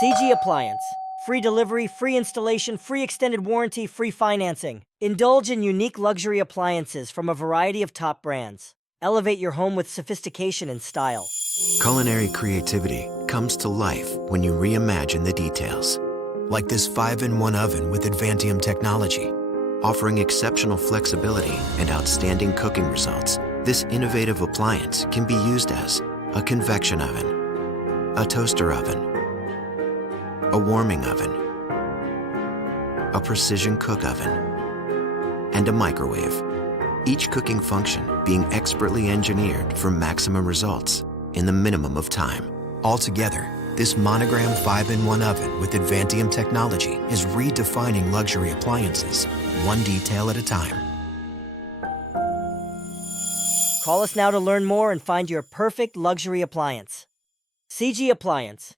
CG Appliance. Free delivery, free installation, free extended warranty, free financing. Indulge in unique luxury appliances from a variety of top brands. Elevate your home with sophistication and style. Culinary creativity comes to life when you reimagine the details. Like this 5-in-1 oven with Advantium technology. Offering exceptional flexibility and outstanding cooking results, this innovative appliance can be used as a convection oven, a toaster oven, a warming oven, a precision cook oven, and a microwave. Each cooking function being expertly engineered for maximum results in the minimum of time. Altogether, this Monogram 5-in-1 oven with Advantium technology is redefining luxury appliances, one detail at a time. Call us now to learn more and find your perfect luxury appliance. CG Appliance.